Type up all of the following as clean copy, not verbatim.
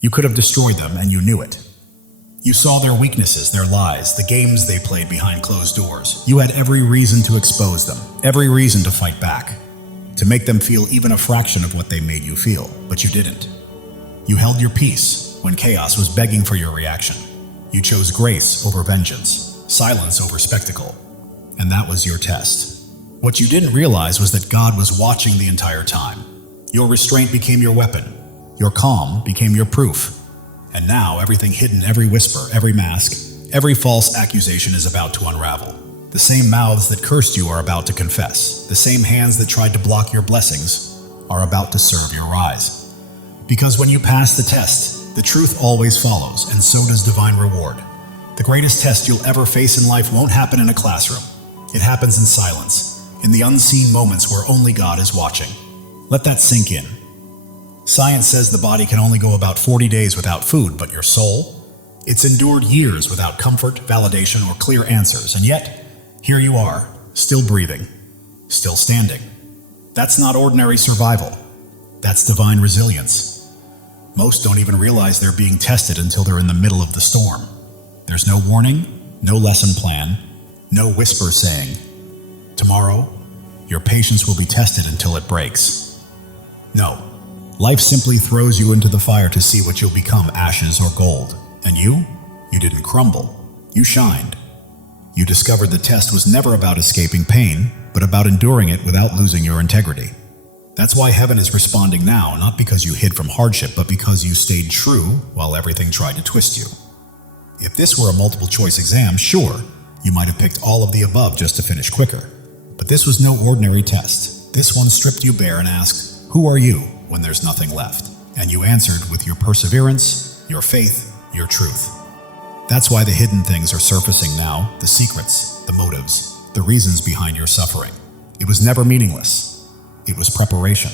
You could have destroyed them, and you knew it. You saw their weaknesses, their lies, the games they played behind closed doors. You had every reason to expose them, every reason to fight back, to make them feel even a fraction of what they made you feel, but you didn't. You held your peace when chaos was begging for your reaction. You chose grace over vengeance, silence over spectacle, and that was your test. What you didn't realize was that God was watching the entire time. Your restraint became your weapon. Your calm became your proof. And now everything hidden, every whisper, every mask, every false accusation is about to unravel. The same mouths that cursed you are about to confess. The same hands that tried to block your blessings are about to serve your rise. Because when you pass the test, the truth always follows, and so does divine reward. The greatest test you'll ever face in life won't happen in a classroom. It happens in silence, in the unseen moments where only God is watching. Let that sink in. Science says the body can only go about 40 days without food, but your soul? It's endured years without comfort, validation, or clear answers, and yet, here you are, still breathing, still standing. That's not ordinary survival. That's divine resilience. Most don't even realize they're being tested until they're in the middle of the storm. There's no warning, no lesson plan, no whisper saying, "Tomorrow, your patience will be tested until it breaks." No. Life simply throws you into the fire to see what you'll become, ashes or gold. And you didn't crumble. You shined. You discovered the test was never about escaping pain, but about enduring it without losing your integrity. That's why heaven is responding now, not because you hid from hardship, but because you stayed true while everything tried to twist you. If this were a multiple choice exam, sure, you might have picked all of the above just to finish quicker. But this was no ordinary test. This one stripped you bare and asked, "Who are you?" when there's nothing left. And you answered with your perseverance, your faith, your truth. That's why the hidden things are surfacing now, the secrets, the motives, the reasons behind your suffering. It was never meaningless. It was preparation.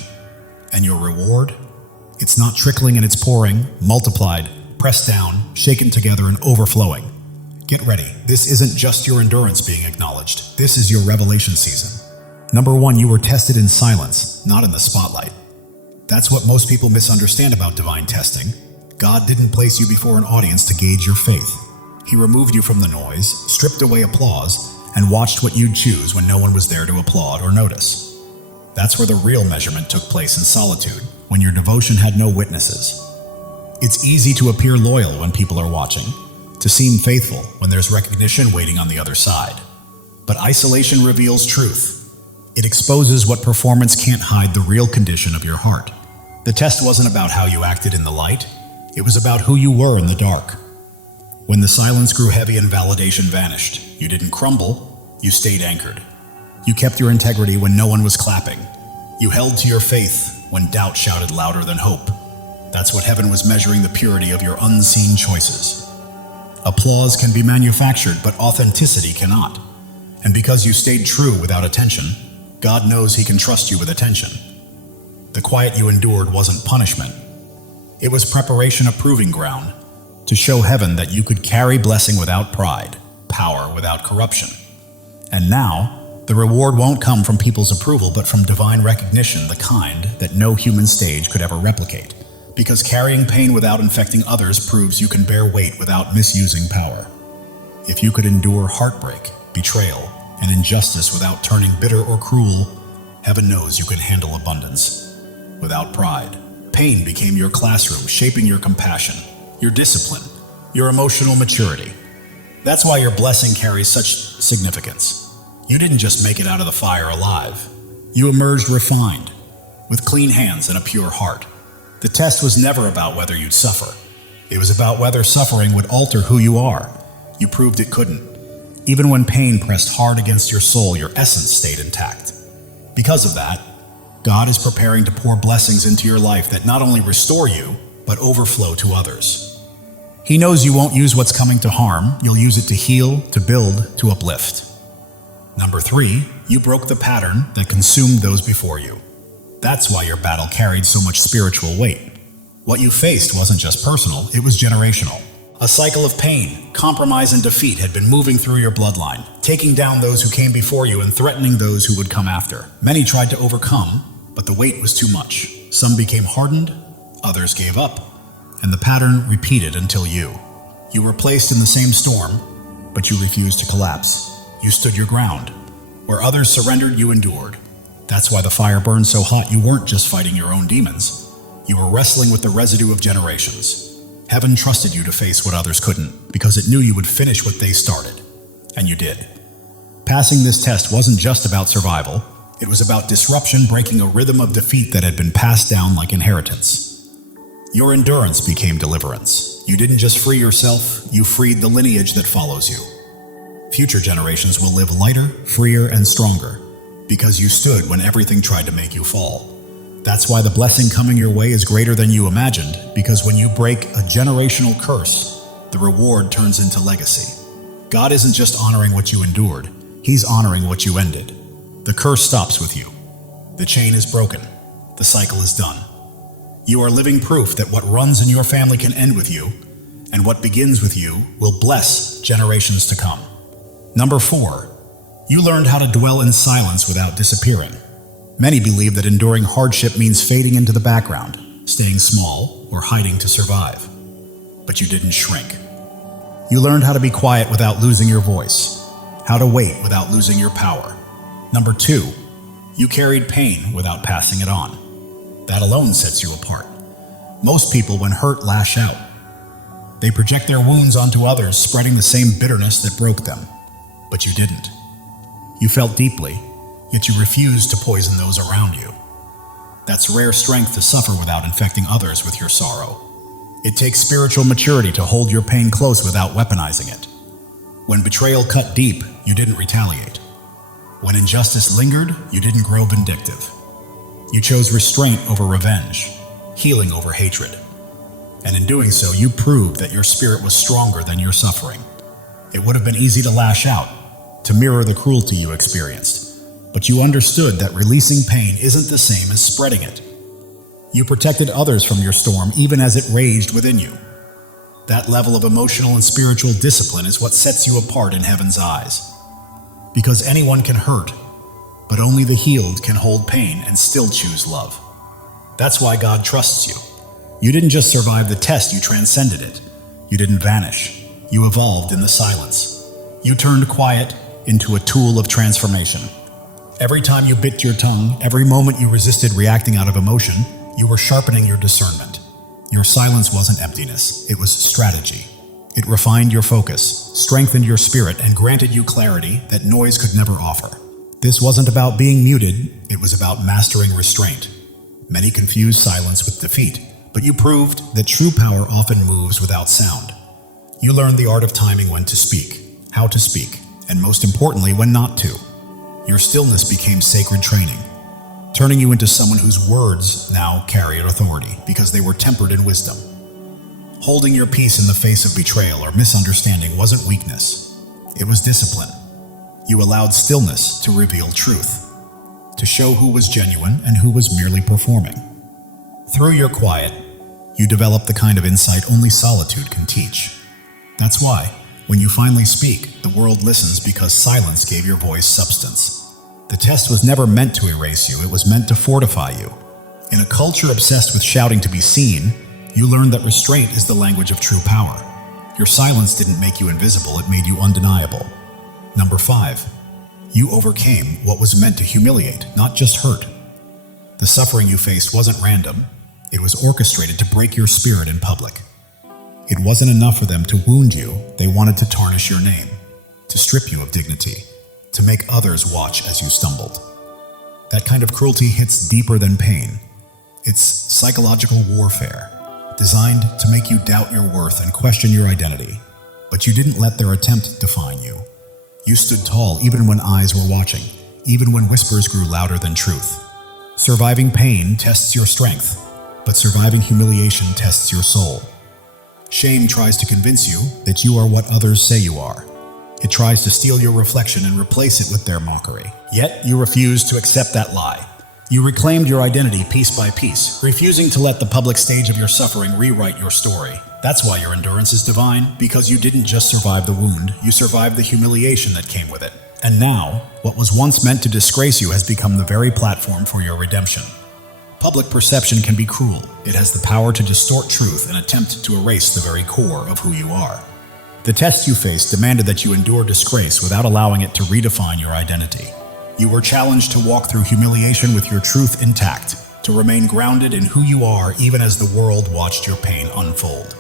And your reward? It's not trickling and it's pouring, multiplied, pressed down, shaken together and overflowing. Get ready. This isn't just your endurance being acknowledged. This is your revelation season. Number one, you were tested in silence, not in the spotlight. That's what most people misunderstand about divine testing. God didn't place you before an audience to gauge your faith. He removed you from the noise, stripped away applause, and watched what you'd choose when no one was there to applaud or notice. That's where the real measurement took place, in solitude, when your devotion had no witnesses. It's easy to appear loyal when people are watching, to seem faithful when there's recognition waiting on the other side. But isolation reveals truth. It exposes what performance can't hide, the real condition of your heart. The test wasn't about how you acted in the light. It was about who you were in the dark. When the silence grew heavy and validation vanished, you didn't crumble, you stayed anchored. You kept your integrity when no one was clapping. You held to your faith when doubt shouted louder than hope. That's what heaven was measuring, the purity of your unseen choices. Applause can be manufactured, but authenticity cannot. And because you stayed true without attention, God knows He can trust you with attention. The quiet you endured wasn't punishment. It was preparation, a proving ground, to show heaven that you could carry blessing without pride, power without corruption. And now, the reward won't come from people's approval, but from divine recognition, the kind that no human stage could ever replicate. Because carrying pain without infecting others proves you can bear weight without misusing power. If you could endure heartbreak, betrayal, and injustice without turning bitter or cruel, heaven knows you can handle abundance without pride. Pain became your classroom, shaping your compassion, your discipline, your emotional maturity. That's why your blessing carries such significance. You didn't just make it out of the fire alive. You emerged refined, with clean hands and a pure heart. The test was never about whether you'd suffer. It was about whether suffering would alter who you are. You proved it couldn't. Even when pain pressed hard against your soul, your essence stayed intact. Because of that, God is preparing to pour blessings into your life that not only restore you, but overflow to others. He knows you won't use what's coming to harm. You'll use it to heal, to build, to uplift. Number 3, you broke the pattern that consumed those before you. That's why your battle carried so much spiritual weight. What you faced wasn't just personal, it was generational. A cycle of pain, compromise, and defeat had been moving through your bloodline, taking down those who came before you and threatening those who would come after. Many tried to overcome, but the weight was too much. Some became hardened, others gave up, And the pattern repeated until you were placed in the same storm, but you refused to collapse. You stood your ground. Where others surrendered, you endured. That's why the fire burned so hot. You weren't just fighting your own demons. You were wrestling with the residue of generations. Heaven trusted you to face what others couldn't, because it knew you would finish what they started. And you did. Passing this test wasn't just about survival. It was about disruption, breaking a rhythm of defeat that had been passed down like inheritance. Your endurance became deliverance. You didn't just free yourself, you freed the lineage that follows you. Future generations will live lighter, freer, and stronger, because you stood when everything tried to make you fall. That's why the blessing coming your way is greater than you imagined, because when you break a generational curse, the reward turns into legacy. God isn't just honoring what you endured, He's honoring what you ended. The curse stops with you. The chain is broken. The cycle is done. You are living proof that what runs in your family can end with you, and what begins with you will bless generations to come. Number 4, you learned how to dwell in silence without disappearing. Many believe that enduring hardship means fading into the background, staying small, or hiding to survive. But you didn't shrink. You learned how to be quiet without losing your voice, how to wait without losing your power. Number 2, you carried pain without passing it on. That alone sets you apart. Most people, when hurt, lash out. They project their wounds onto others, spreading the same bitterness that broke them. But you didn't. You felt deeply, yet you refused to poison those around you. That's rare strength to suffer without infecting others with your sorrow. It takes spiritual maturity to hold your pain close without weaponizing it. When betrayal cut deep, you didn't retaliate. When injustice lingered, you didn't grow vindictive. You chose restraint over revenge, healing over hatred. And in doing so, you proved that your spirit was stronger than your suffering. It would have been easy to lash out, to mirror the cruelty you experienced, but you understood that releasing pain isn't the same as spreading it. You protected others from your storm even as it raged within you. That level of emotional and spiritual discipline is what sets you apart in heaven's eyes. Because anyone can hurt, but only the healed can hold pain and still choose love. That's why God trusts you. You didn't just survive the test, you transcended it. You didn't vanish. You evolved in the silence. You turned quiet into a tool of transformation. Every time you bit your tongue, every moment you resisted reacting out of emotion, you were sharpening your discernment. Your silence wasn't emptiness, it was strategy. It refined your focus, strengthened your spirit, and granted you clarity that noise could never offer. This wasn't about being muted, it was about mastering restraint. Many confuse silence with defeat, but you proved that true power often moves without sound. You learned the art of timing when to speak, how to speak, and most importantly, when not to. Your stillness became sacred training, turning you into someone whose words now carry authority because they were tempered in wisdom. Holding your peace in the face of betrayal or misunderstanding wasn't weakness, it was discipline. You allowed stillness to reveal truth, to show who was genuine and who was merely performing. Through your quiet, you developed the kind of insight only solitude can teach. That's why, when you finally speak, the world listens because silence gave your voice substance. The test was never meant to erase you, it was meant to fortify you. In a culture obsessed with shouting to be seen, you learned that restraint is the language of true power. Your silence didn't make you invisible, it made you undeniable. Number 5, you overcame what was meant to humiliate, not just hurt. The suffering you faced wasn't random, it was orchestrated to break your spirit in public. It wasn't enough for them to wound you, they wanted to tarnish your name, to strip you of dignity, to make others watch as you stumbled. That kind of cruelty hits deeper than pain. It's psychological warfare, designed to make you doubt your worth and question your identity. But you didn't let their attempt define you. You stood tall even when eyes were watching, even when whispers grew louder than truth. Surviving pain tests your strength, but surviving humiliation tests your soul. Shame tries to convince you that you are what others say you are. It tries to steal your reflection and replace it with their mockery. Yet you refuse to accept that lie. You reclaimed your identity piece by piece, refusing to let the public stage of your suffering rewrite your story. That's why your endurance is divine, because you didn't just survive the wound, you survived the humiliation that came with it. And now, what was once meant to disgrace you has become the very platform for your redemption. Public perception can be cruel. It has the power to distort truth and attempt to erase the very core of who you are. The test you faced demanded that you endure disgrace without allowing it to redefine your identity. You were challenged to walk through humiliation with your truth intact, to remain grounded in who you are even as the world watched your pain unfold.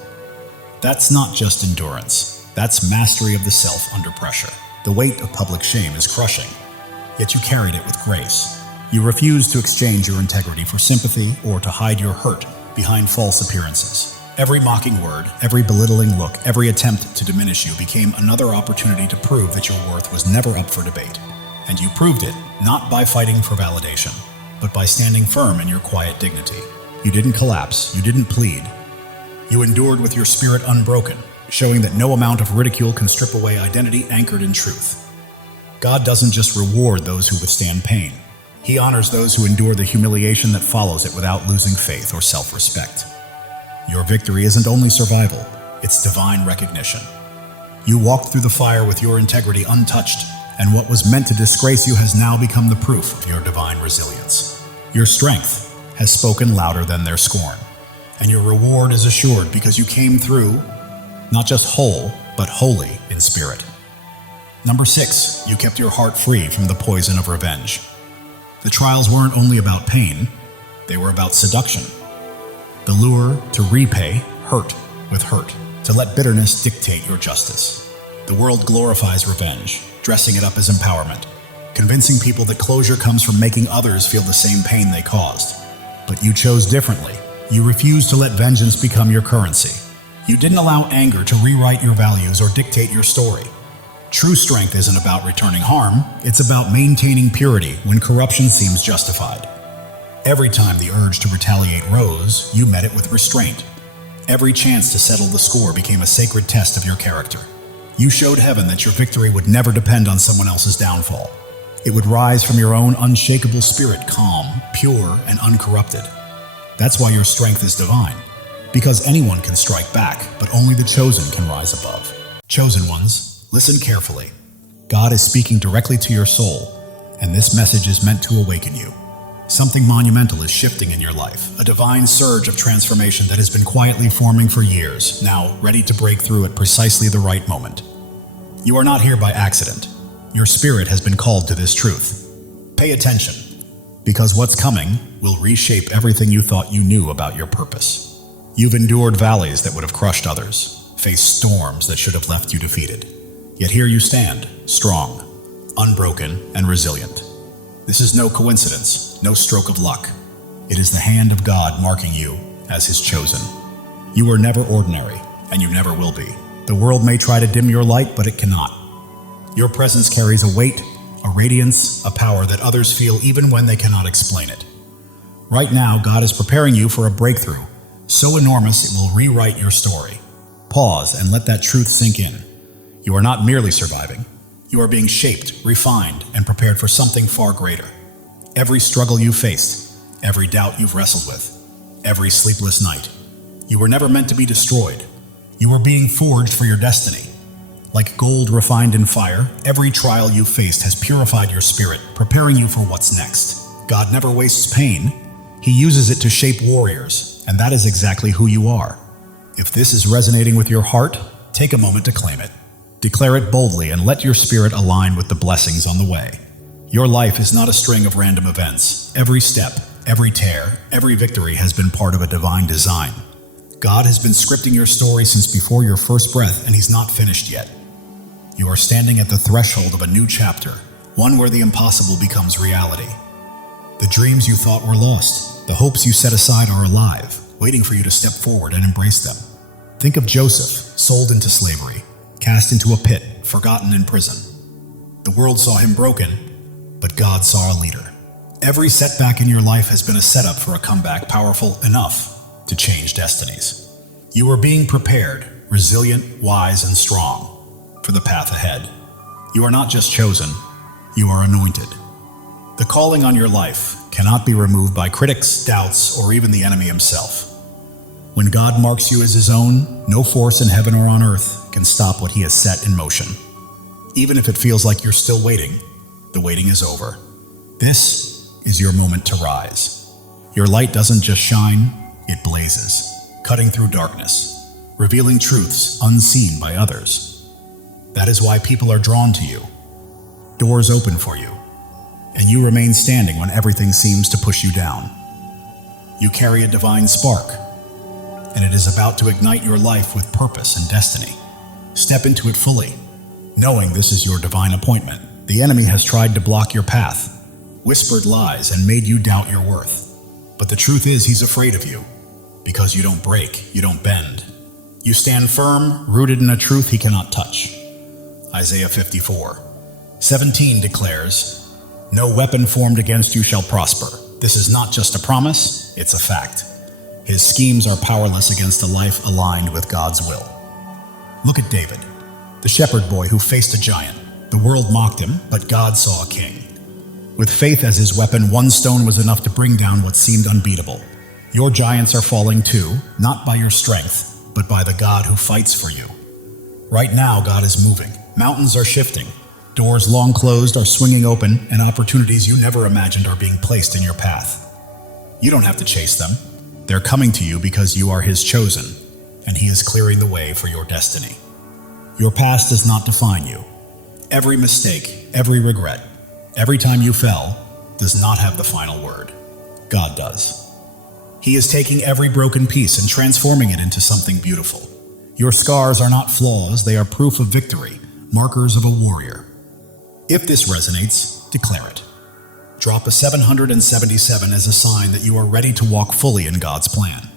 That's not just endurance. That's mastery of the self under pressure. The weight of public shame is crushing, yet you carried it with grace. You refused to exchange your integrity for sympathy or to hide your hurt behind false appearances. Every mocking word, every belittling look, every attempt to diminish you became another opportunity to prove that your worth was never up for debate. And you proved it, not by fighting for validation, but by standing firm in your quiet dignity. You didn't collapse, you didn't plead. You endured with your spirit unbroken, showing that no amount of ridicule can strip away identity anchored in truth. God doesn't just reward those who withstand pain. He honors those who endure the humiliation that follows it without losing faith or self-respect. Your victory isn't only survival, it's divine recognition. You walked through the fire with your integrity untouched, and what was meant to disgrace you has now become the proof of your divine resilience. Your strength has spoken louder than their scorn, and your reward is assured because you came through, not just whole, but holy in spirit. Number 6, you kept your heart free from the poison of revenge. The trials weren't only about pain, they were about seduction. The lure to repay hurt with hurt, to let bitterness dictate your justice. The world glorifies revenge, dressing it up as empowerment, convincing people that closure comes from making others feel the same pain they caused. But you chose differently. You refused to let vengeance become your currency. You didn't allow anger to rewrite your values or dictate your story. True strength isn't about returning harm, it's about maintaining purity when corruption seems justified. Every time the urge to retaliate rose, you met it with restraint. Every chance to settle the score became a sacred test of your character. You showed heaven that your victory would never depend on someone else's downfall. It would rise from your own unshakable spirit, calm, pure, and uncorrupted. That's why your strength is divine. Because anyone can strike back, but only the chosen can rise above. Chosen ones, listen carefully. God is speaking directly to your soul, and this message is meant to awaken you. Something monumental is shifting in your life, a divine surge of transformation that has been quietly forming for years, now ready to break through at precisely the right moment. You are not here by accident. Your spirit has been called to this truth. Pay attention, because what's coming will reshape everything you thought you knew about your purpose. You've endured valleys that would have crushed others, faced storms that should have left you defeated. Yet here you stand, strong, unbroken, and resilient. This is no coincidence, no stroke of luck. It is the hand of God marking you as His chosen. You are never ordinary, and you never will be. The world may try to dim your light, but it cannot. Your presence carries a weight, a radiance, a power that others feel even when they cannot explain it. Right now, God is preparing you for a breakthrough, so enormous it will rewrite your story. Pause and let that truth sink in. You are not merely surviving. You are being shaped, refined, and prepared for something far greater. Every struggle you faced, every doubt you've wrestled with, every sleepless night, you were never meant to be destroyed. You were being forged for your destiny. Like gold refined in fire, every trial you faced has purified your spirit, preparing you for what's next. God never wastes pain. He uses it to shape warriors, and that is exactly who you are. If this is resonating with your heart, take a moment to claim it. Declare it boldly and let your spirit align with the blessings on the way. Your life is not a string of random events. Every step, every tear, every victory has been part of a divine design. God has been scripting your story since before your first breath, and He's not finished yet. You are standing at the threshold of a new chapter, one where the impossible becomes reality. The dreams you thought were lost, the hopes you set aside are alive, waiting for you to step forward and embrace them. Think of Joseph, sold into slavery, cast into a pit, forgotten in prison. The world saw him broken, but God saw a leader. Every setback in your life has been a setup for a comeback powerful enough to change destinies. You are being prepared, resilient, wise, and strong for the path ahead. You are not just chosen, you are anointed. The calling on your life cannot be removed by critics, doubts, or even the enemy himself. When God marks you as His own, no force in heaven or on earth can stop what He has set in motion. Even if it feels like you're still waiting, the waiting is over. This is your moment to rise. Your light doesn't just shine, it blazes, cutting through darkness, revealing truths unseen by others. That is why people are drawn to you. Doors open for you, and you remain standing when everything seems to push you down. You carry a divine spark, and it is about to ignite your life with purpose and destiny. Step into it fully, knowing this is your divine appointment. The enemy has tried to block your path, whispered lies, and made you doubt your worth. But the truth is, he's afraid of you, because you don't break, you don't bend. You stand firm, rooted in a truth he cannot touch. Isaiah 54:17 declares, "No weapon formed against you shall prosper." This is not just a promise, it's a fact. His schemes are powerless against a life aligned with God's will. Look at David, the shepherd boy who faced a giant. The world mocked him, but God saw a king. With faith as his weapon, one stone was enough to bring down what seemed unbeatable. Your giants are falling too, not by your strength, but by the God who fights for you. Right now, God is moving. Mountains are shifting. Doors long closed are swinging open, and opportunities you never imagined are being placed in your path. You don't have to chase them. They're coming to you because you are his chosen, and he is clearing the way for your destiny. Your past does not define you. Every mistake, every regret, every time you fell, does not have the final word. God does. He is taking every broken piece and transforming it into something beautiful. Your scars are not flaws, they are proof of victory, markers of a warrior. If this resonates, declare it. Drop a 777 as a sign that you are ready to walk fully in God's plan.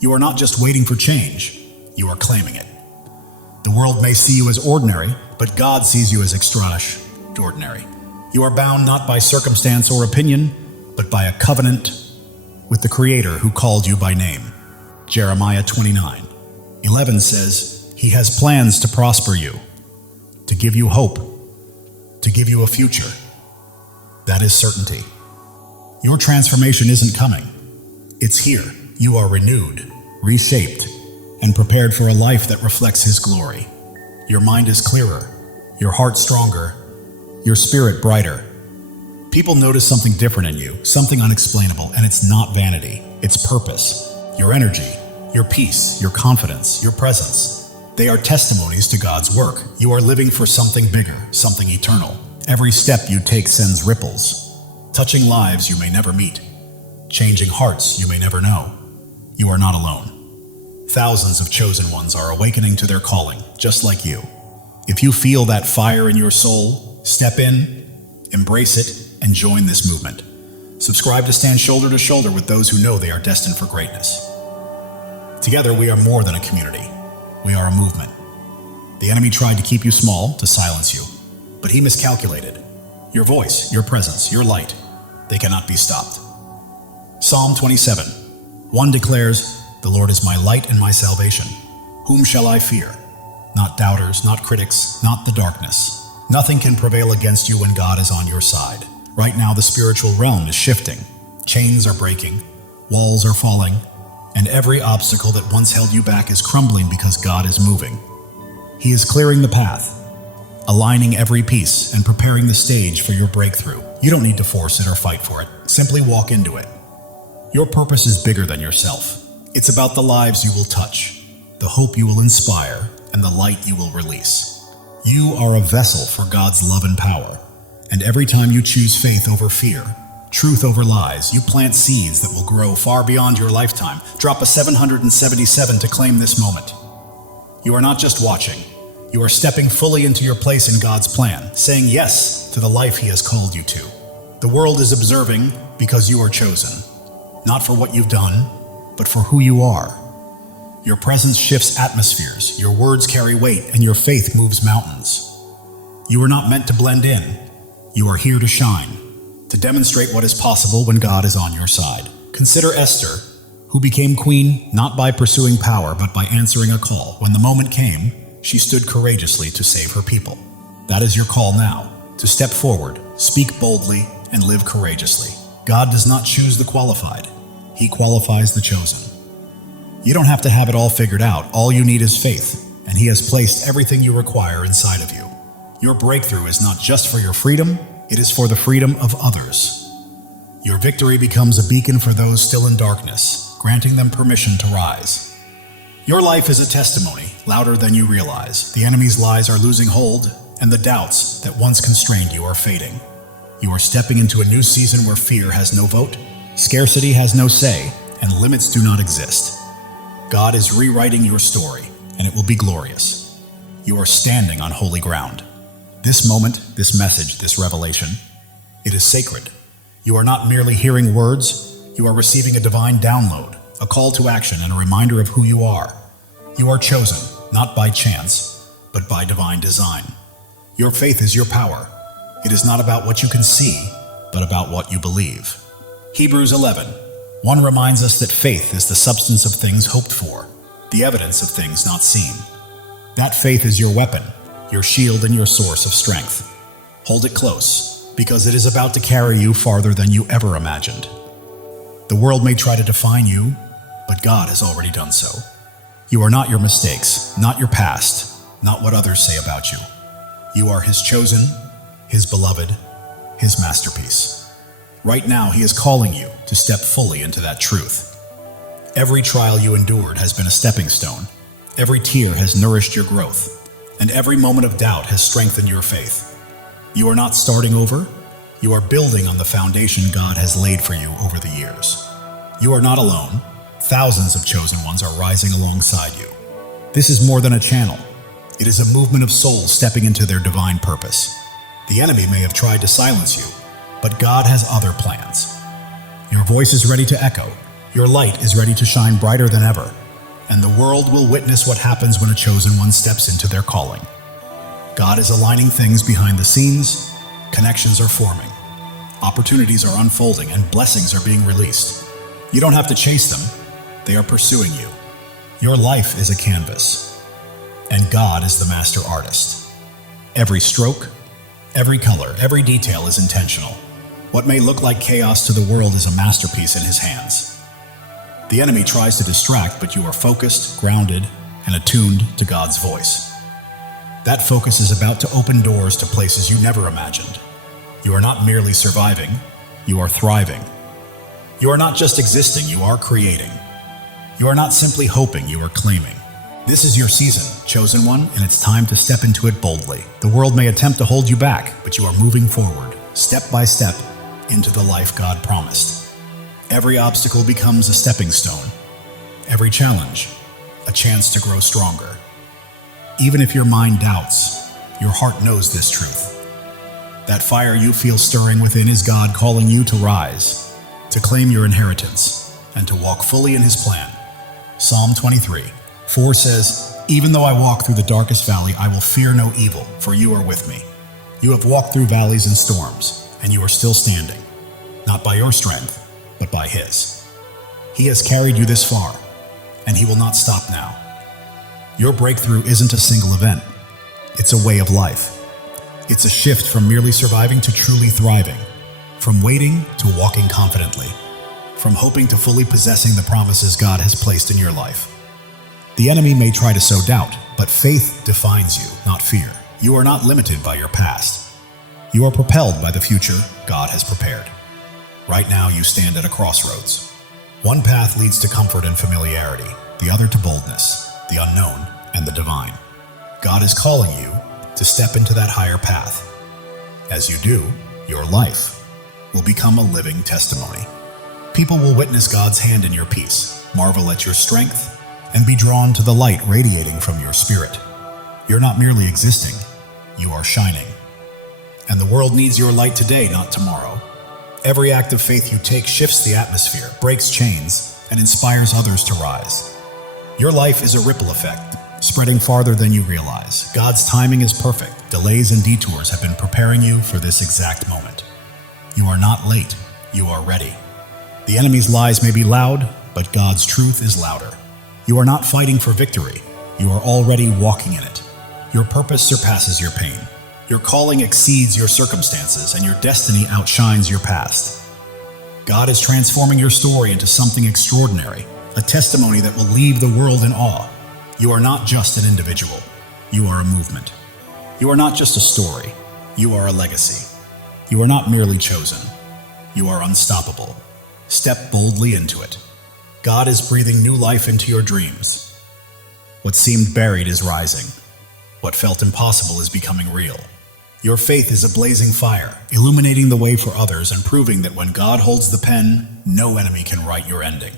You are not just waiting for change, you are claiming it. The world may see you as ordinary, but God sees you as extraordinary. You are bound not by circumstance or opinion, but by a covenant with the Creator who called you by name. Jeremiah 29:11 says, "He has plans to prosper you, to give you hope, to give you a future." That is certainty. Your transformation isn't coming. It's here. You are renewed, reshaped, and prepared for a life that reflects His glory. Your mind is clearer, your heart stronger, your spirit brighter. People notice something different in you, something unexplainable, and it's not vanity, it's purpose. Your energy, your peace, your confidence, your presence. They are testimonies to God's work. You are living for something bigger, something eternal. Every step you take sends ripples, touching lives you may never meet, changing hearts you may never know. You are not alone. Thousands of chosen ones are awakening to their calling, just like you. If you feel that fire in your soul, step in, embrace it, and join this movement. Subscribe to stand shoulder to shoulder with those who know they are destined for greatness. Together, we are more than a community. We are a movement. The enemy tried to keep you small, to silence you, but he miscalculated. Your voice, your presence, your light, they cannot be stopped. Psalm 27:1 declares, "The Lord is my light and my salvation. Whom shall I fear?" Not doubters, not critics, not the darkness. Nothing can prevail against you when God is on your side. Right now, the spiritual realm is shifting. Chains are breaking, walls are falling, and every obstacle that once held you back is crumbling because God is moving. He is clearing the path, aligning every piece and preparing the stage for your breakthrough. You don't need to force it or fight for it. Simply walk into it. Your purpose is bigger than yourself. It's about the lives you will touch, the hope you will inspire, and the light you will release. You are a vessel for God's love and power, and every time you choose faith over fear, truth over lies, you plant seeds that will grow far beyond your lifetime. Drop a 777 to claim this moment. You are not just watching. You are stepping fully into your place in God's plan, saying yes to the life He has called you to. The world is observing because you are chosen, not for what you've done, but for who you are. Your presence shifts atmospheres, your words carry weight, and your faith moves mountains. You are not meant to blend in. You are here to shine, to demonstrate what is possible when God is on your side. Consider Esther, who became queen not by pursuing power, but by answering a call. When the moment came, she stood courageously to save her people. That is your call now, to step forward, speak boldly, and live courageously. God does not choose the qualified. He qualifies the chosen. You don't have to have it all figured out. All you need is faith, and He has placed everything you require inside of you. Your breakthrough is not just for your freedom, it is for the freedom of others. Your victory becomes a beacon for those still in darkness, granting them permission to rise. Your life is a testimony, louder than you realize. The enemy's lies are losing hold, and the doubts that once constrained you are fading. You are stepping into a new season where fear has no vote, scarcity has no say, and limits do not exist. God is rewriting your story, and it will be glorious. You are standing on holy ground. This moment, this message, this revelation, it is sacred. You are not merely hearing words, you are receiving a divine download, a call to action, and a reminder of who you are. You are chosen, not by chance, but by divine design. Your faith is your power. It is not about what you can see, but about what you believe. Hebrews 11:1 reminds us that faith is the substance of things hoped for, the evidence of things not seen. That faith is your weapon, your shield, and your source of strength. Hold it close, because it is about to carry you farther than you ever imagined. The world may try to define you, but God has already done so. You are not your mistakes, not your past, not what others say about you. You are His chosen, His beloved, His masterpiece. Right now, He is calling you to step fully into that truth. Every trial you endured has been a stepping stone. Every tear has nourished your growth, and every moment of doubt has strengthened your faith. You are not starting over. You are building on the foundation God has laid for you over the years. You are not alone. Thousands of chosen ones are rising alongside you. This is more than a channel. It is a movement of souls stepping into their divine purpose. The enemy may have tried to silence you, but God has other plans. Your voice is ready to echo. Your light is ready to shine brighter than ever, and the world will witness what happens when a chosen one steps into their calling. God is aligning things behind the scenes. Connections are forming. Opportunities are unfolding, and blessings are being released. You don't have to chase them. They are pursuing you. Your life is a canvas, and God is the master artist. Every stroke, every color, every detail is intentional. What may look like chaos to the world is a masterpiece in His hands. The enemy tries to distract, but you are focused, grounded, and attuned to God's voice. That focus is about to open doors to places you never imagined. You are not merely surviving, you are thriving. You are not just existing, you are creating. You are not simply hoping, you are claiming. This is your season, chosen one, and it's time to step into it boldly. The world may attempt to hold you back, but you are moving forward, step by step, into the life God promised. Every obstacle becomes a stepping stone. Every challenge, a chance to grow stronger. Even if your mind doubts, your heart knows this truth. That fire you feel stirring within is God calling you to rise, to claim your inheritance, and to walk fully in His plan. Psalm 23:4 says, "Even though I walk through the darkest valley, I will fear no evil, for you are with me. You have walked through valleys and storms, and you are still standing, not by your strength, but by His. He has carried you this far, and He will not stop now." Your breakthrough isn't a single event. It's a way of life. It's a shift from merely surviving to truly thriving, from waiting to walking confidently, from hoping to fully possessing the promises God has placed in your life. The enemy may try to sow doubt, but faith defines you, not fear. You are not limited by your past. You are propelled by the future God has prepared. Right now you stand at a crossroads. One path leads to comfort and familiarity, the other to boldness, the unknown, and the divine. God is calling you to step into that higher path. As you do, your life will become a living testimony. People will witness God's hand in your peace, marvel at your strength, and be drawn to the light radiating from your spirit. You're not merely existing, you are shining. And the world needs your light today, not tomorrow. Every act of faith you take shifts the atmosphere, breaks chains, and inspires others to rise. Your life is a ripple effect, spreading farther than you realize. God's timing is perfect. Delays and detours have been preparing you for this exact moment. You are not late, you are ready. The enemy's lies may be loud, but God's truth is louder. You are not fighting for victory, you are already walking in it. Your purpose surpasses your pain. Your calling exceeds your circumstances, and your destiny outshines your past. God is transforming your story into something extraordinary, a testimony that will leave the world in awe. You are not just an individual, you are a movement. You are not just a story, you are a legacy. You are not merely chosen, You are unstoppable. Step boldly into it. God is breathing new life into your dreams. What seemed buried is rising. What felt impossible is becoming real. Your faith is a blazing fire, illuminating the way for others and proving that when God holds the pen, no enemy can write your ending.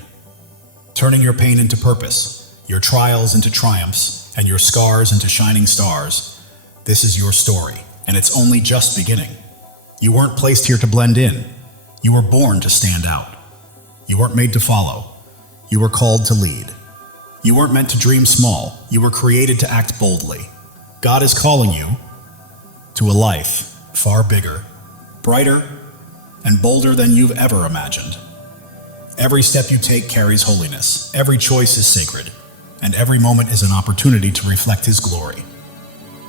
Turning your pain into purpose, your trials into triumphs, and your scars into shining stars, this is your story, and it's only just beginning. You weren't placed here to blend in. You were born to stand out. You weren't made to follow. You were called to lead. You weren't meant to dream small. You were created to act boldly. God is calling you to a life far bigger, brighter, and bolder than you've ever imagined. Every step you take carries holiness. Every choice is sacred, and every moment is an opportunity to reflect His glory.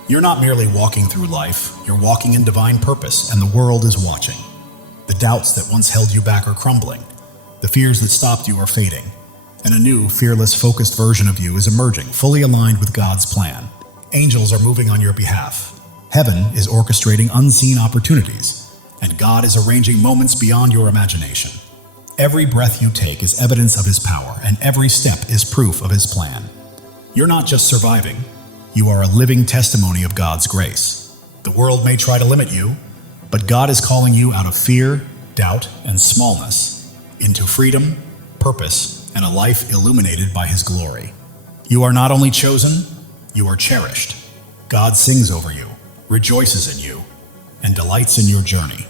You're not merely walking through life, you're walking in divine purpose, and the world is watching. The doubts that once held you back are crumbling. The fears that stopped you are fading. And a new, fearless, focused version of you is emerging, fully aligned with God's plan. Angels are moving on your behalf. Heaven is orchestrating unseen opportunities, and God is arranging moments beyond your imagination. Every breath you take is evidence of His power, and every step is proof of His plan. You're not just surviving, you are a living testimony of God's grace. The world may try to limit you, but God is calling you out of fear, doubt, and smallness into freedom, purpose, and a life illuminated by His glory. You are not only chosen, you are cherished. God sings over you, rejoices in you, and delights in your journey.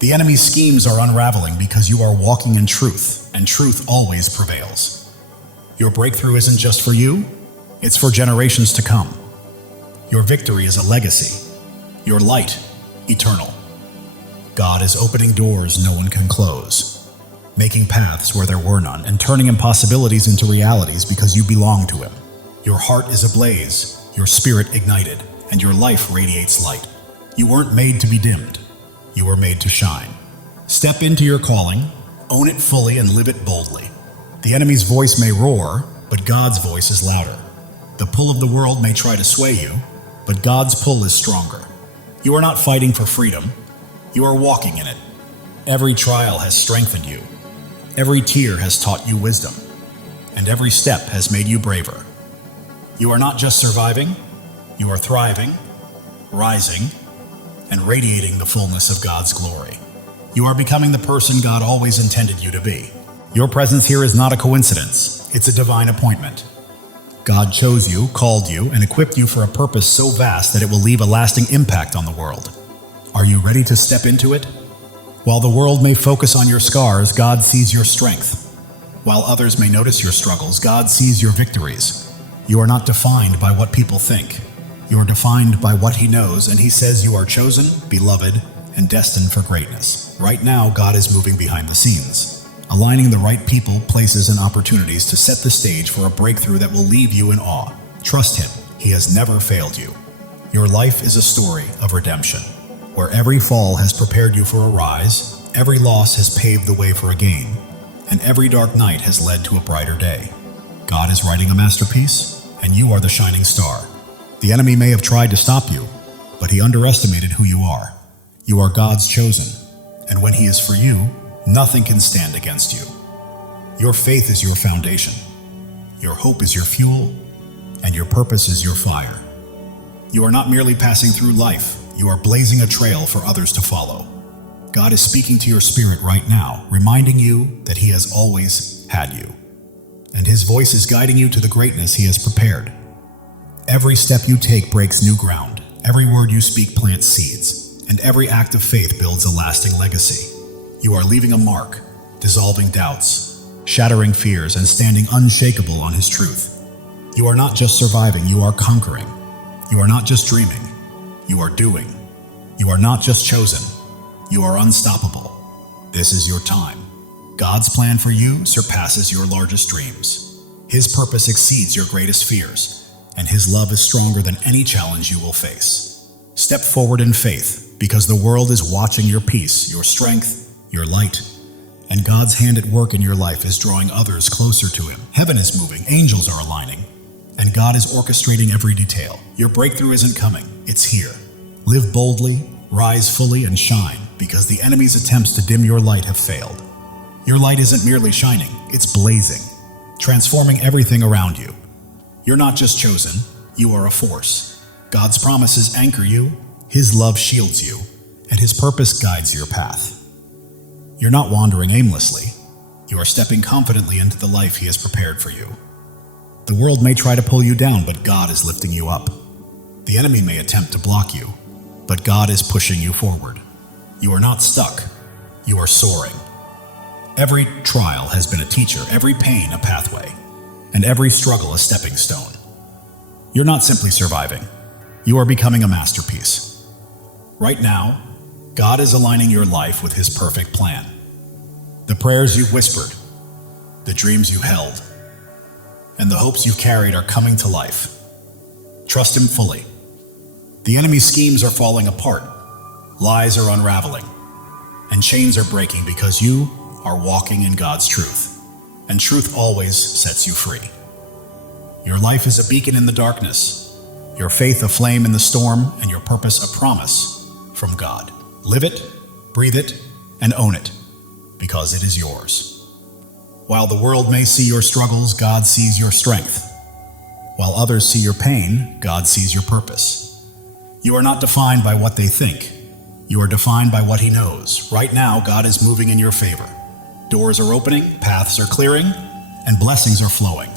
The enemy's schemes are unraveling because you are walking in truth, and truth always prevails. Your breakthrough isn't just for you, it's for generations to come. Your victory is a legacy. Your light, eternal. God is opening doors no one can close, making paths where there were none, and turning impossibilities into realities because you belong to Him. Your heart is ablaze, your spirit ignited, and your life radiates light. You weren't made to be dimmed. You were made to shine. Step into your calling, own it fully, and live it boldly. The enemy's voice may roar, but God's voice is louder. The pull of the world may try to sway you, but God's pull is stronger. You are not fighting for freedom. You are walking in it. Every trial has strengthened you. Every tear has taught you wisdom. And every step has made you braver. You are not just surviving, you are thriving, rising, and radiating the fullness of God's glory. You are becoming the person God always intended you to be. Your presence here is not a coincidence, it's a divine appointment. God chose you, called you, and equipped you for a purpose so vast that it will leave a lasting impact on the world. Are you ready to step into it? While the world may focus on your scars, God sees your strength. While others may notice your struggles, God sees your victories. You are not defined by what people think. You are defined by what He knows, and He says you are chosen, beloved, and destined for greatness. Right now, God is moving behind the scenes, aligning the right people, places, and opportunities to set the stage for a breakthrough that will leave you in awe. Trust Him. He has never failed you. Your life is a story of redemption, where every fall has prepared you for a rise, every loss has paved the way for a gain, and every dark night has led to a brighter day. God is writing a masterpiece, and you are the shining star. The enemy may have tried to stop you, but he underestimated who you are. You are God's chosen, and when He is for you, nothing can stand against you. Your faith is your foundation. Your hope is your fuel, and your purpose is your fire. You are not merely passing through life, you are blazing a trail for others to follow. God is speaking to your spirit right now, reminding you that He has always had you, and His voice is guiding you to the greatness He has prepared. Every step you take breaks new ground, every word you speak plants seeds, and every act of faith builds a lasting legacy. You are leaving a mark, dissolving doubts, shattering fears, and standing unshakable on His truth. You are not just surviving, you are conquering. You are not just dreaming, you are doing. You are not just chosen, you are unstoppable. This is your time. God's plan for you surpasses your largest dreams. His purpose exceeds your greatest fears, and His love is stronger than any challenge you will face. Step forward in faith, because the world is watching your peace, your strength, your light, and God's hand at work in your life is drawing others closer to Him. Heaven is moving, angels are aligning, and God is orchestrating every detail. Your breakthrough isn't coming, it's here. Live boldly, rise fully, and shine, because the enemy's attempts to dim your light have failed. Your light isn't merely shining, it's blazing, transforming everything around you. You're not just chosen, you are a force. God's promises anchor you, His love shields you, and His purpose guides your path. You're not wandering aimlessly. You are stepping confidently into the life He has prepared for you. The world may try to pull you down, but God is lifting you up. The enemy may attempt to block you, but God is pushing you forward. You are not stuck. You are soaring. Every trial has been a teacher, every pain a pathway, and every struggle a stepping stone. You're not simply surviving. You are becoming a masterpiece. Right now, God is aligning your life with His perfect plan. The prayers you've whispered, the dreams you held, and the hopes you've carried are coming to life. Trust Him fully. The enemy's schemes are falling apart, lies are unraveling, and chains are breaking because you are walking in God's truth, and truth always sets you free. Your life is a beacon in the darkness, your faith a flame in the storm, and your purpose a promise from God. Live it, breathe it, and own it, because it is yours. While the world may see your struggles, God sees your strength. While others see your pain, God sees your purpose. You are not defined by what they think. You are defined by what He knows. Right now, God is moving in your favor. Doors are opening, paths are clearing, and blessings are flowing.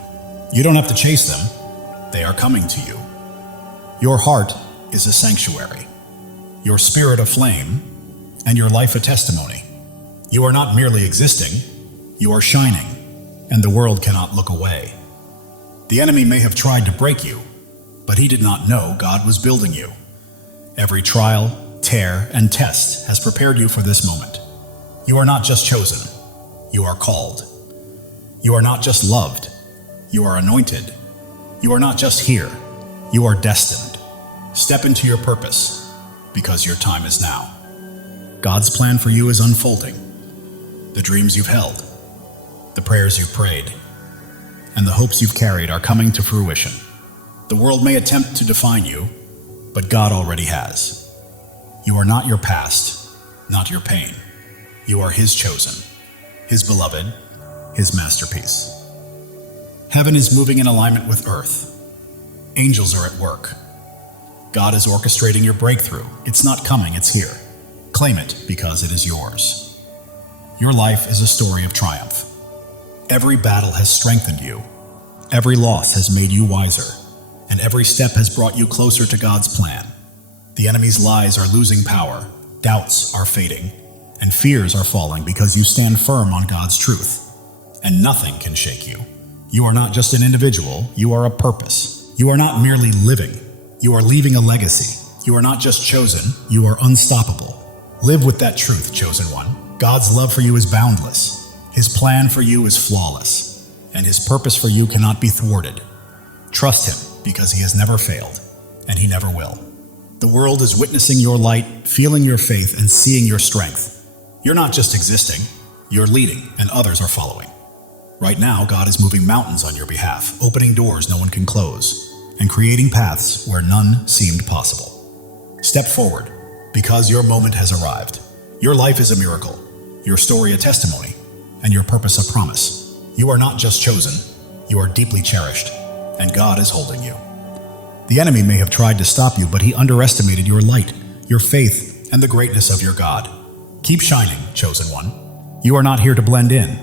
You don't have to chase them. They are coming to you. Your heart is a sanctuary, your spirit a flame, and your life a testimony. You are not merely existing, you are shining, and the world cannot look away. The enemy may have tried to break you, but he did not know God was building you. Every trial, tear, and test has prepared you for this moment. You are not just chosen, you are called. You are not just loved, you are anointed. You are not just here, you are destined. Step into your purpose, because your time is now. God's plan for you is unfolding. The dreams you've held, the prayers you've prayed, and the hopes you've carried are coming to fruition. The world may attempt to define you, but God already has. You are not your past, not your pain. You are His chosen, His beloved, His masterpiece. Heaven is moving in alignment with earth. Angels are at work. God is orchestrating your breakthrough. It's not coming, it's here. Claim it because it is yours. Your life is a story of triumph. Every battle has strengthened you. Every loss has made you wiser. And every step has brought you closer to God's plan. The enemy's lies are losing power. Doubts are fading. And fears are falling because you stand firm on God's truth. And nothing can shake you. You are not just an individual, you are a purpose. You are not merely living, you are leaving a legacy. You are not just chosen, you are unstoppable. Live with that truth, chosen one. God's love for you is boundless. His plan for you is flawless. And His purpose for you cannot be thwarted. Trust Him because He has never failed, and He never will. The world is witnessing your light, feeling your faith, and seeing your strength. You're not just existing, you're leading, and others are following. Right now, God is moving mountains on your behalf, opening doors no one can close, and creating paths where none seemed possible. Step forward, because your moment has arrived. Your life is a miracle, your story a testimony, and your purpose a promise. You are not just chosen, you are deeply cherished, and God is holding you. The enemy may have tried to stop you, but he underestimated your light, your faith, and the greatness of your God. Keep shining, chosen one. You are not here to blend in.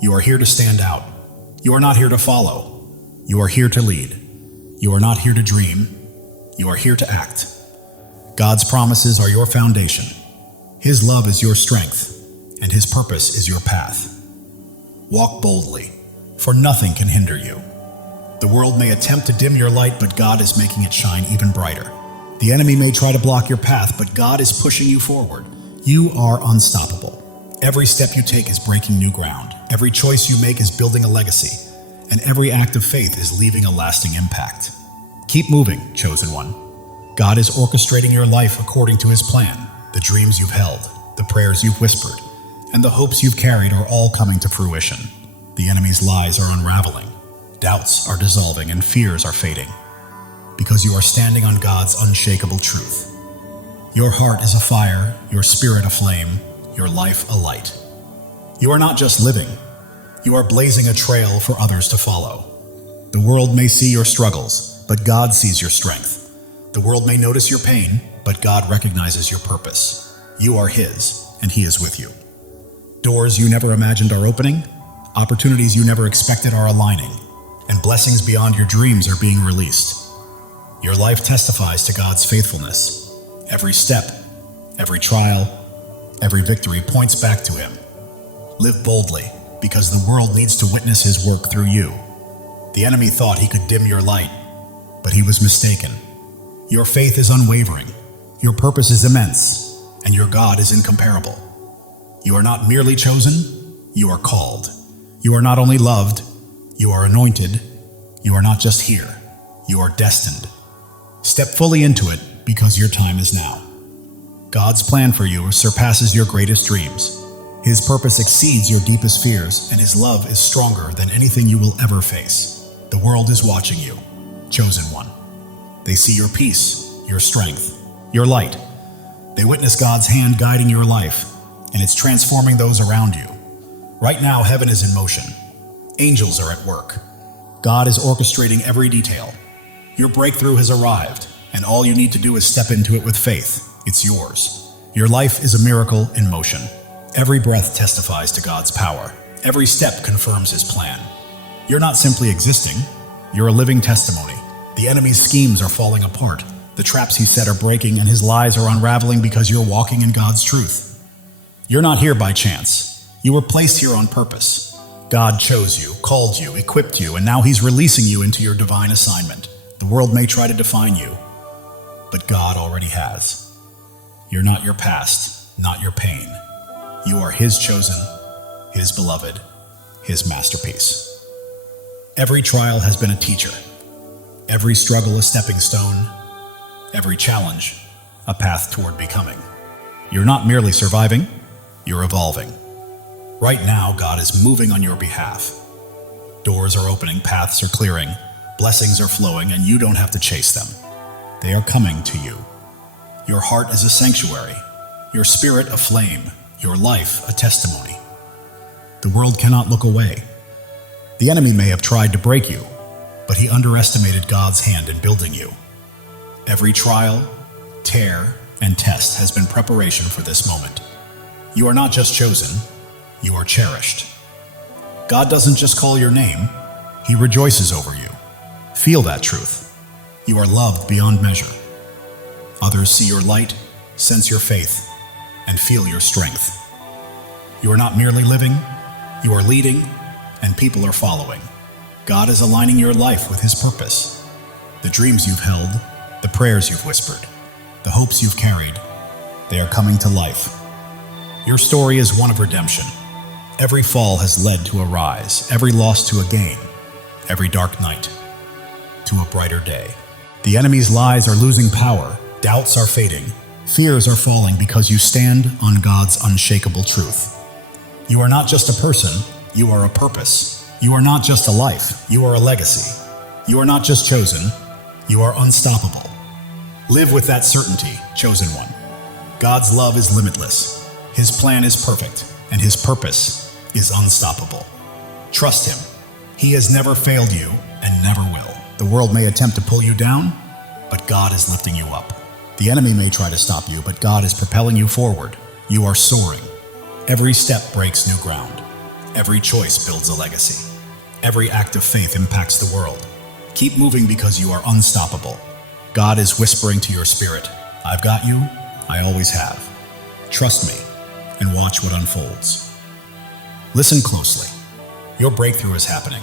You are here to stand out. You are not here to follow. You are here to lead. You are not here to dream. You are here to act. God's promises are your foundation. His love is your strength, and His purpose is your path. Walk boldly, for nothing can hinder you. The world may attempt to dim your light, but God is making it shine even brighter. The enemy may try to block your path, but God is pushing you forward. You are unstoppable. Every step you take is breaking new ground. Every choice you make is building a legacy, and every act of faith is leaving a lasting impact. Keep moving, chosen one. God is orchestrating your life according to His plan. The dreams you've held, the prayers you've whispered, and the hopes you've carried are all coming to fruition. The enemy's lies are unraveling, doubts are dissolving, and fears are fading, because you are standing on God's unshakable truth. Your heart is a fire, your spirit a flame, your life a light. You are not just living, you are blazing a trail for others to follow. The world may see your struggles, but God sees your strength. The world may notice your pain, but God recognizes your purpose. You are His, and He is with you. Doors you never imagined are opening, opportunities you never expected are aligning, and blessings beyond your dreams are being released. Your life testifies to God's faithfulness. Every step, every trial, every victory points back to Him. Live boldly, because the world needs to witness His work through you. The enemy thought he could dim your light, but he was mistaken. Your faith is unwavering, your purpose is immense, and your God is incomparable. You are not merely chosen, you are called. You are not only loved, you are anointed. You are not just here, you are destined. Step fully into it, because your time is now. God's plan for you surpasses your greatest dreams. His purpose exceeds your deepest fears, and His love is stronger than anything you will ever face. The world is watching you, chosen one. They see your peace, your strength, your light. They witness God's hand guiding your life, and it's transforming those around you. Right now, heaven is in motion. Angels are at work. God is orchestrating every detail. Your breakthrough has arrived, and all you need to do is step into it with faith. It's yours. Your life is a miracle in motion. Every breath testifies to God's power. Every step confirms His plan. You're not simply existing, you're a living testimony. The enemy's schemes are falling apart. The traps he set are breaking, and his lies are unraveling because you're walking in God's truth. You're not here by chance. You were placed here on purpose. God chose you, called you, equipped you, and now He's releasing you into your divine assignment. The world may try to define you, but God already has. You're not your past, not your pain. You are His chosen, His beloved, His masterpiece. Every trial has been a teacher. Every struggle a stepping stone. Every challenge a path toward becoming. You're not merely surviving, you're evolving. Right now, God is moving on your behalf. Doors are opening, paths are clearing, blessings are flowing, and you don't have to chase them. They are coming to you. Your heart is a sanctuary, your spirit a flame, your life a testimony. The world cannot look away. The enemy may have tried to break you, but he underestimated God's hand in building you. Every trial, tear, and test has been preparation for this moment. You are not just chosen, you are cherished. God doesn't just call your name, He rejoices over you. Feel that truth. You are loved beyond measure. Others see your light, sense your faith, and feel your strength. You are not merely living, you are leading, and people are following. God is aligning your life with His purpose. The dreams you've held, the prayers you've whispered, the hopes you've carried, they are coming to life. Your story is one of redemption. Every fall has led to a rise, every loss to a gain, every dark night to a brighter day. The enemy's lies are losing power, doubts are fading, fears are falling because you stand on God's unshakable truth. You are not just a person, you are a purpose. You are not just a life, you are a legacy. You are not just chosen, you are unstoppable. Live with that certainty, chosen one. God's love is limitless. His plan is perfect, and His purpose is unstoppable. Trust Him. He has never failed you and never will. The world may attempt to pull you down, but God is lifting you up. The enemy may try to stop you, but God is propelling you forward. You are soaring. Every step breaks new ground. Every choice builds a legacy. Every act of faith impacts the world. Keep moving because you are unstoppable. God is whispering to your spirit, I've got you, I always have. Trust me, and watch what unfolds. Listen closely. Your breakthrough is happening.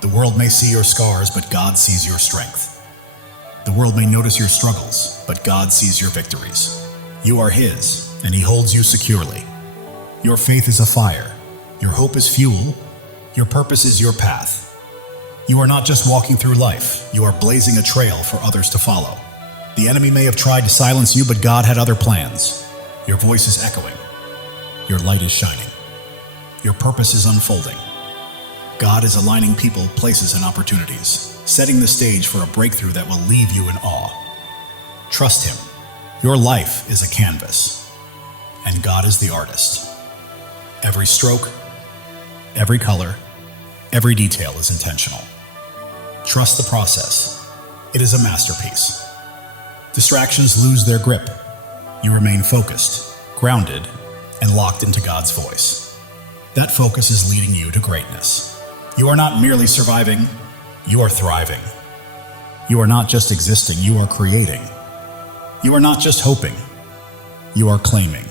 The world may see your scars, but God sees your strength. The world may notice your struggles, but God sees your victories. You are His, and He holds you securely. Your faith is a fire. Your hope is fuel. Your purpose is your path. You are not just walking through life, you are blazing a trail for others to follow. The enemy may have tried to silence you, but God had other plans. Your voice is echoing. Your light is shining. Your purpose is unfolding. God is aligning people, places, and opportunities, setting the stage for a breakthrough that will leave you in awe. Trust Him. Your life is a canvas, and God is the artist. Every stroke, every color, every detail is intentional. Trust the process. It is a masterpiece. Distractions lose their grip. You remain focused, grounded, and locked into God's voice. That focus is leading you to greatness. You are not merely surviving, you are thriving. You are not just existing, you are creating. You are not just hoping, you are claiming.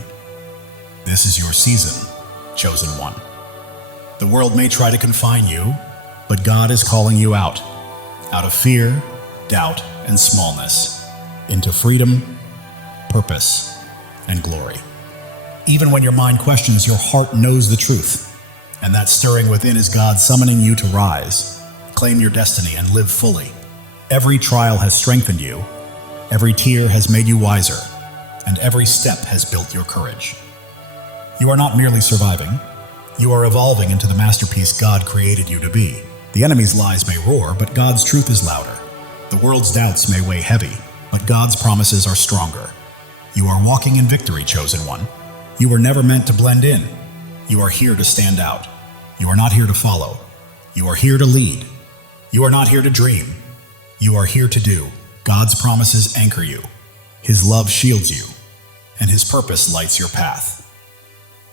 This is your season, chosen one. The world may try to confine you, but God is calling you out of fear, doubt, and smallness, into freedom, purpose, and glory. Even when your mind questions, your heart knows the truth, and that stirring within is God summoning you to rise, claim your destiny, and live fully. Every trial has strengthened you, every tear has made you wiser, and every step has built your courage. You are not merely surviving, you are evolving into the masterpiece God created you to be. The enemy's lies may roar, but God's truth is louder. The world's doubts may weigh heavy, but God's promises are stronger. You are walking in victory, chosen one. You were never meant to blend in. You are here to stand out. You are not here to follow. You are here to lead. You are not here to dream. You are here to do. God's promises anchor you. His love shields you, and His purpose lights your path.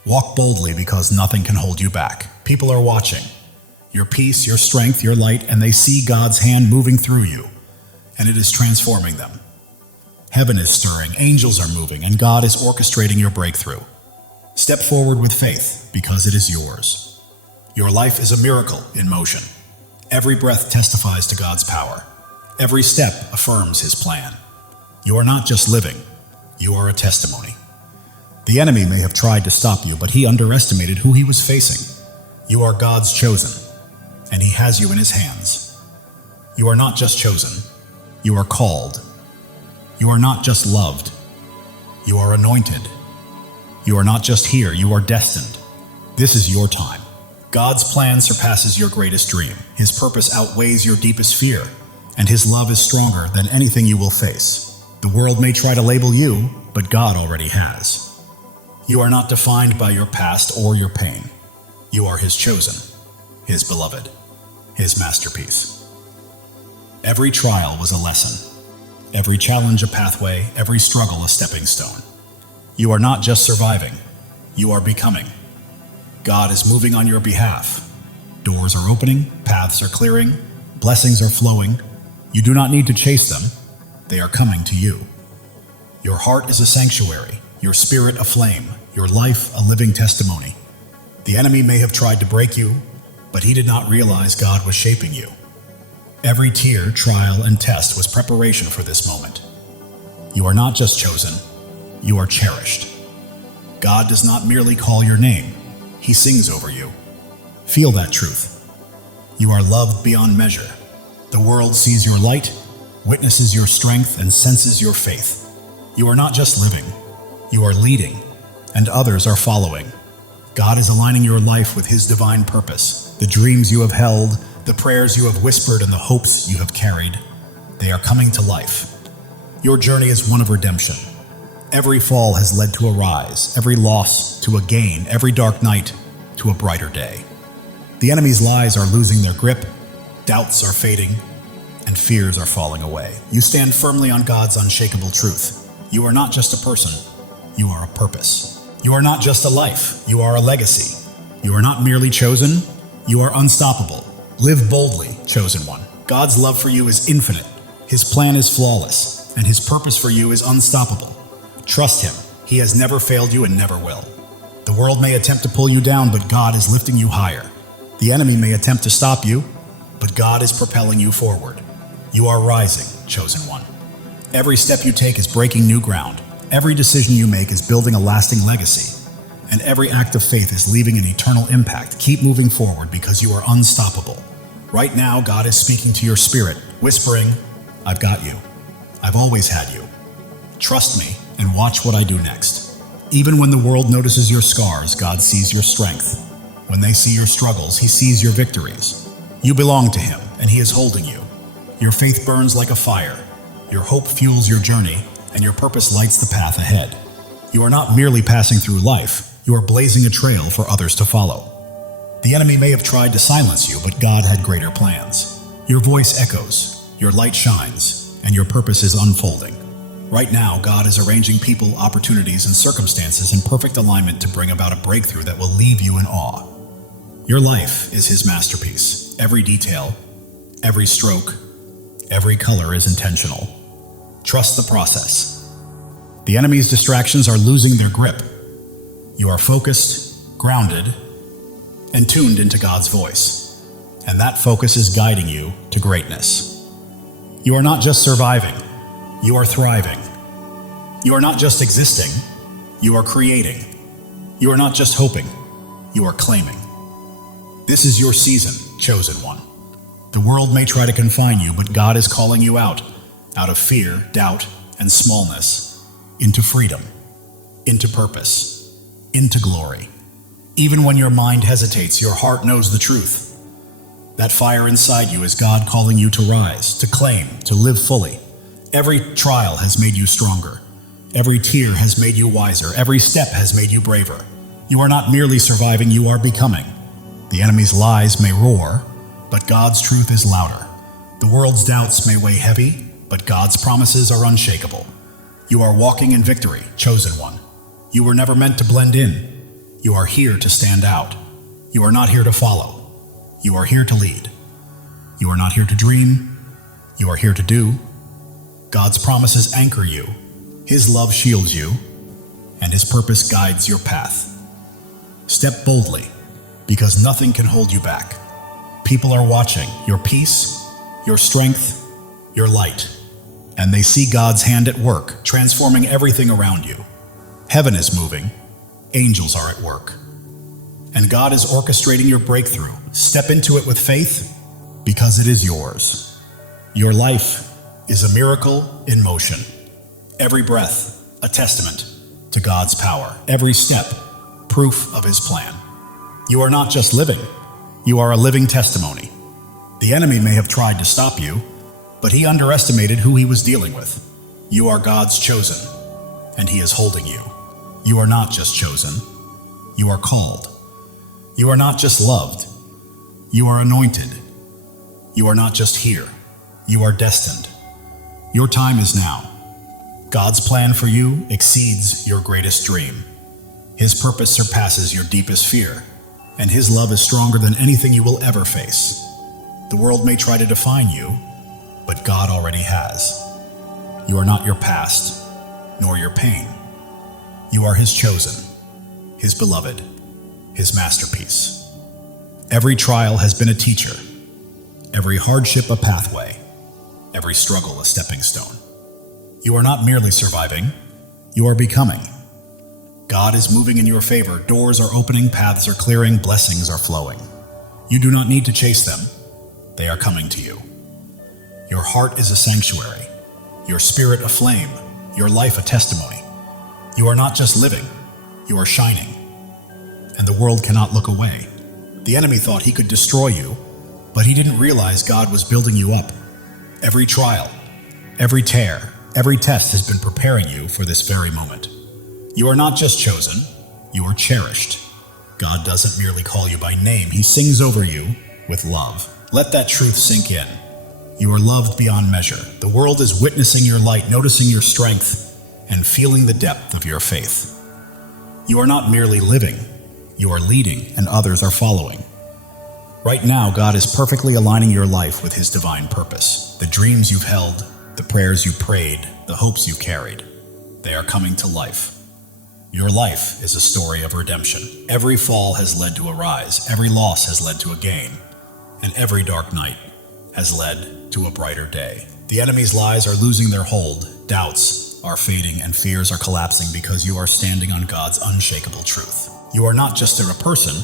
Walk boldly because nothing can hold you back. People are watching. Your peace, your strength, your light, and they see God's hand moving through you, and it is transforming them. Heaven is stirring, angels are moving, and God is orchestrating your breakthrough. Step forward with faith, because it is yours. Your life is a miracle in motion. Every breath testifies to God's power. Every step affirms His plan. You are not just living, you are a testimony. The enemy may have tried to stop you, but he underestimated who he was facing. You are God's chosen, and He has you in His hands. You are not just chosen, you are called. You are not just loved, you are anointed. You are not just here, you are destined. This is your time. God's plan surpasses your greatest dream. His purpose outweighs your deepest fear, and His love is stronger than anything you will face. The world may try to label you, but God already has. You are not defined by your past or your pain. You are His chosen, His beloved, His masterpiece. Every trial was a lesson. Every challenge a pathway, every struggle a stepping stone. You are not just surviving, you are becoming. God is moving on your behalf. Doors are opening, paths are clearing, blessings are flowing. You do not need to chase them, they are coming to you. Your heart is a sanctuary, your spirit a flame, your life a living testimony. The enemy may have tried to break you, but he did not realize God was shaping you. Every tear, trial, and test was preparation for this moment. You are not just chosen, you are cherished. God does not merely call your name, He sings over you. Feel that truth. You are loved beyond measure. The world sees your light, witnesses your strength, and senses your faith. You are not just living, you are leading, and others are following. God is aligning your life with His divine purpose. The dreams you have held, the prayers you have whispered, and the hopes you have carried, they are coming to life. Your journey is one of redemption. Every fall has led to a rise, every loss to a gain, every dark night to a brighter day. The enemy's lies are losing their grip, doubts are fading, and fears are falling away. You stand firmly on God's unshakable truth. You are not just a person, you are a purpose. You are not just a life, you are a legacy. You are not merely chosen, you are unstoppable. Live boldly, chosen one. God's love for you is infinite. His plan is flawless, and His purpose for you is unstoppable. Trust Him. He has never failed you and never will. The world may attempt to pull you down, but God is lifting you higher. The enemy may attempt to stop you, but God is propelling you forward. You are rising, chosen one. Every step you take is breaking new ground. Every decision you make is building a lasting legacy. And every act of faith is leaving an eternal impact. Keep moving forward because you are unstoppable. Right now, God is speaking to your spirit, whispering, I've got you. I've always had you. Trust me and watch what I do next. Even when the world notices your scars, God sees your strength. When they see your struggles, He sees your victories. You belong to Him, and He is holding you. Your faith burns like a fire. Your hope fuels your journey, and your purpose lights the path ahead. You are not merely passing through life, you are blazing a trail for others to follow. The enemy may have tried to silence you, but God had greater plans. Your voice echoes, your light shines, and your purpose is unfolding. Right now, God is arranging people, opportunities, and circumstances in perfect alignment to bring about a breakthrough that will leave you in awe. Your life is His masterpiece. Every detail, every stroke, every color is intentional. Trust the process. The enemy's distractions are losing their grip. You are focused, grounded, and tuned into God's voice. And that focus is guiding you to greatness. You are not just surviving, you are thriving. You are not just existing, you are creating. You are not just hoping, you are claiming. This is your season, chosen one. The world may try to confine you, but God is calling you out of fear, doubt, and smallness, into freedom, into purpose, into glory. Even when your mind hesitates, your heart knows the truth. That fire inside you is God calling you to rise, to claim, to live fully. Every trial has made you stronger. Every tear has made you wiser. Every step has made you braver. You are not merely surviving, you are becoming. The enemy's lies may roar, but God's truth is louder. The world's doubts may weigh heavy, but God's promises are unshakable. You are walking in victory, chosen one. You were never meant to blend in. You are here to stand out. You are not here to follow. You are here to lead. You are not here to dream. You are here to do. God's promises anchor you. His love shields you, and His purpose guides your path. Step boldly, because nothing can hold you back. People are watching your peace, your strength, your light, and they see God's hand at work, transforming everything around you. Heaven is moving, angels are at work, and God is orchestrating your breakthrough. Step into it with faith, because it is yours. Your life is a miracle in motion. Every breath, a testament to God's power. Every step, proof of His plan. You are not just living, you are a living testimony. The enemy may have tried to stop you, but he underestimated who he was dealing with. You are God's chosen, and He is holding you. You are not just chosen, you are called. You are not just loved, you are anointed. You are not just here, you are destined. Your time is now. God's plan for you exceeds your greatest dream. His purpose surpasses your deepest fear, and His love is stronger than anything you will ever face. The world may try to define you, but God already has. You are not your past, nor your pain. You are His chosen, His beloved, His masterpiece. Every trial has been a teacher, every hardship a pathway, every struggle a stepping stone. You are not merely surviving, you are becoming. God is moving in your favor. Doors are opening, paths are clearing, blessings are flowing. You do not need to chase them. They are coming to you. Your heart is a sanctuary, your spirit a flame, your life a testimony. You are not just living, you are shining. And the world cannot look away. The enemy thought he could destroy you, but he didn't realize God was building you up. Every trial, every tear, every test has been preparing you for this very moment. You are not just chosen, you are cherished. God doesn't merely call you by name, He sings over you with love. Let that truth sink in. You are loved beyond measure. The world is witnessing your light, noticing your strength, and feeling the depth of your faith. You are not merely living, you are leading, and others are following. Right now, God is perfectly aligning your life with His divine purpose. The dreams you've held, the prayers you prayed, the hopes you carried, they are coming to life. Your life is a story of redemption. Every fall has led to a rise, every loss has led to a gain, and every dark night has led to a brighter day. The enemy's lies are losing their hold, doubts are fading, and fears are collapsing because you are standing on God's unshakable truth. You are not just a person,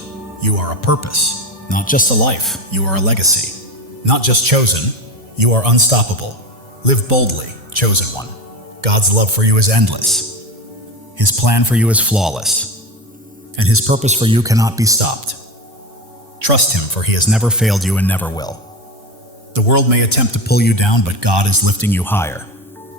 you are a purpose. Not just a life, you are a legacy. Not just chosen, you are unstoppable. Live boldly, chosen one. God's love for you is endless. His plan for you is flawless, and His purpose for you cannot be stopped. Trust Him, for He has never failed you and never will. The world may attempt to pull you down, but God is lifting you higher.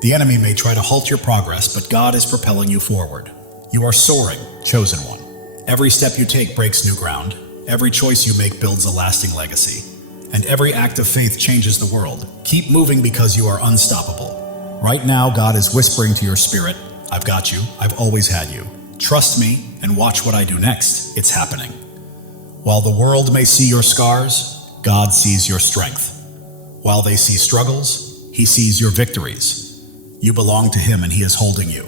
The enemy may try to halt your progress, but God is propelling you forward. You are soaring, chosen one. Every step you take breaks new ground. Every choice you make builds a lasting legacy. And every act of faith changes the world. Keep moving because you are unstoppable. Right now, God is whispering to your spirit, I've got you. I've always had you. Trust me and watch what I do next. It's happening. While the world may see your scars, God sees your strength. While they see struggles, He sees your victories. You belong to Him and He is holding you.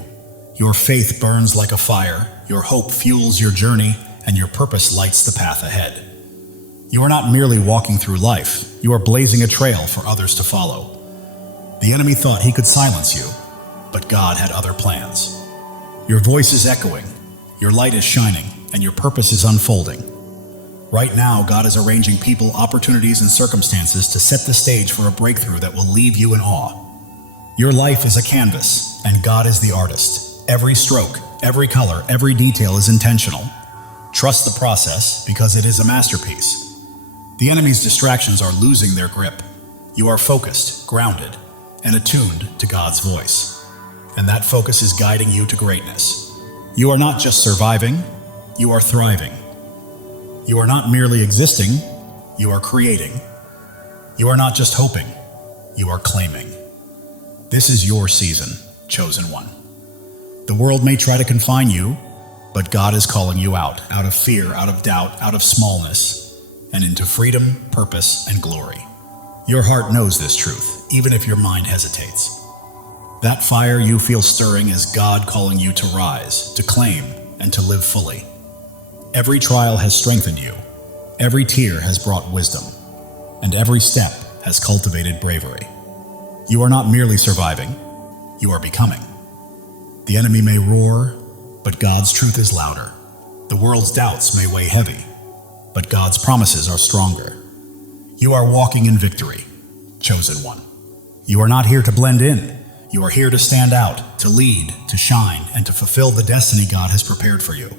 Your faith burns like a fire, your hope fuels your journey, and your purpose lights the path ahead. You are not merely walking through life, you are blazing a trail for others to follow. The enemy thought he could silence you, but God had other plans. Your voice is echoing, your light is shining, and your purpose is unfolding. Right now, God is arranging people, opportunities, and circumstances to set the stage for a breakthrough that will leave you in awe. Your life is a canvas, and God is the artist. Every stroke, every color, every detail is intentional. Trust the process because it is a masterpiece. The enemy's distractions are losing their grip. You are focused, grounded, and attuned to God's voice. And that focus is guiding you to greatness. You are not just surviving, you are thriving. You are not merely existing, you are creating. You are not just hoping, you are claiming. This is your season, chosen one. The world may try to confine you, but God is calling you out of fear, out of doubt, out of smallness, and into freedom, purpose, and glory. Your heart knows this truth, even if your mind hesitates. That fire you feel stirring is God calling you to rise, to claim, and to live fully. Every trial has strengthened you, every tear has brought wisdom, and every step has cultivated bravery. You are not merely surviving, you are becoming. The enemy may roar, but God's truth is louder. The world's doubts may weigh heavy, but God's promises are stronger. You are walking in victory, chosen one. You are not here to blend in. You are here to stand out, to lead, to shine, and to fulfill the destiny God has prepared for you.